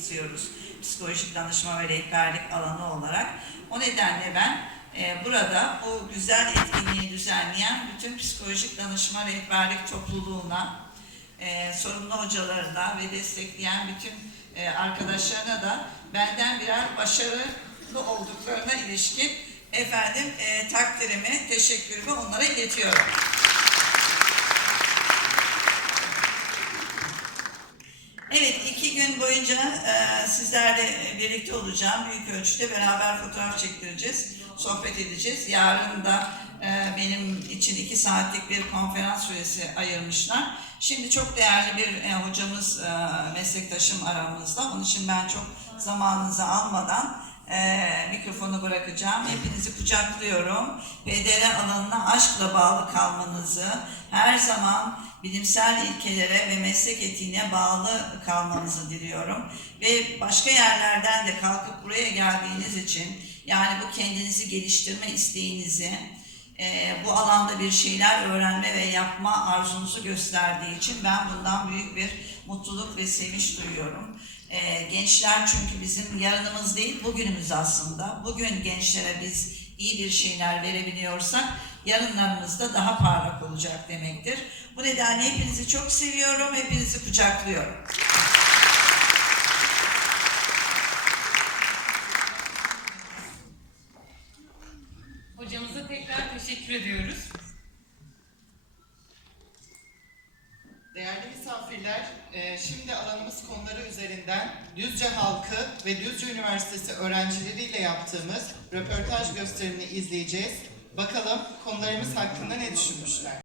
izliyoruz. Psikolojik danışma ve rehberlik alanı olarak. O nedenle ben e, burada bu güzel etkinliği düzenleyen bütün psikolojik danışma rehberlik topluluğuna, e, sorumlu hocalarına ve destekleyen bütün e, arkadaşlarına da benden birer başarılı olduklarına ilişkin efendim e, takdirimi, teşekkürümü onlara iletiyorum. Evet, gün boyunca e, sizlerle birlikte olacağım. Büyük ölçüde beraber fotoğraf çektireceğiz, sohbet edeceğiz. Yarın da e, benim için iki saatlik bir konferans süresi ayırmışlar. Şimdi çok değerli bir e, hocamız, e, meslektaşım aramızda. Onun için ben çok zamanınızı almadan e, mikrofonu bırakacağım. Hepinizi kucaklıyorum. PDR alanına aşkla bağlı kalmanızı, her zaman bilimsel ilkelere ve meslek etiğine bağlı kalmanızı diliyorum. Ve başka yerlerden de kalkıp buraya geldiğiniz için, yani bu kendinizi geliştirme isteğinizi, e, bu alanda bir şeyler öğrenme ve yapma arzunuzu gösterdiği için ben bundan büyük bir mutluluk ve sevinç duyuyorum. E, gençler çünkü bizim yarınımız değil, bugünümüz aslında. Bugün gençlere biz iyi bir şeyler verebiliyorsak, yarınlarımız da daha parlak olacak demektir. Bu nedenle hepinizi çok seviyorum, hepinizi kucaklıyorum. Teşekkür ediyoruz. Değerli misafirler, e, şimdi alanımız konuları üzerinden Düzce halkı ve Düzce Üniversitesi öğrencileriyle yaptığımız röportaj gösterimini izleyeceğiz. Bakalım konularımız hakkında ne düşünmüşler?